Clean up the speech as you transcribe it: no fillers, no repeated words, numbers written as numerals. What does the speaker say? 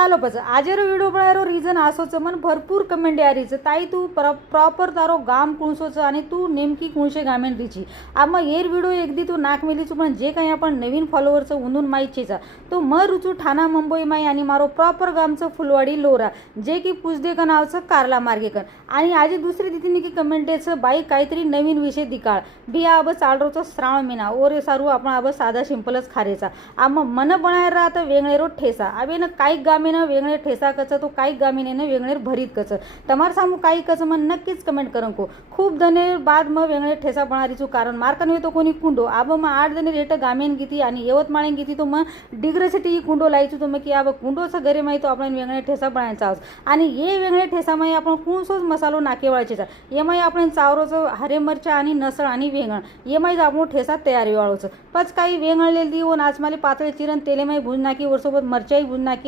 चालो पच आजेरो video बनायरो region आसोच मन भरपूर कमेंट यारीच ताई तू प्रॉपर तारो गाम कुणसोच आणि तू नेमकी कुणशे गामेन रीची आम्हा येर व्हिडिओ एकदी तू नाक मेलीच पण जे काही आपण नवीन फॉलोअरचं उंदून माहीतचेचा तो म रुचू ठाणा मुंबई माई आणि मारो प्रॉपर गामचं फुलवाडी लोरा जे की पुजदेक नावचं कारला मार्गेकर आणि आजी दुसरी तिथीने की कमेंटेचं बाई काहीतरी नवीन विषय दिकाळ भी अब चालरोचं श्रावण महिना ओरे सारू आपण अब साधा सिंपलच खारेचा आम्हा मन बनायर राहतं वेगळेरो ठेसा अबे न काही गामीनं वेगळे ठेसा कच तो काही गामीने वेगळे भरीत कच तमार सामू काही कच मन नक्कीच कमेंट करन को खूप धने बाद म वेगळे ठेसा बनारीचू कारण मार्कन तो कोणी कुंडो आब मग 8 जणी रेट गामेन गीती आणि यवतमाळेन गीती तो मग डिग्रेसिटी कुंडो लायचू तो मग की आब कुंडोचं घरे माहिती आपण वेगळे ठेसा बनायचा आहोत आणि ये वेगळे ठेसा माही आपण कुणसोच मसालो नाकेवाळचेचा ये माही आपण चावरोचं हरे मिरच्या आणि नसळ आणि वेंगण ये माही आपण ठेसा तयारी वाळोचं पच काही वेंगळलेली व नाचमाली पातळी चिरण तेले माही भुज नाकी वरसोबत मिरच्याही भुज नाकी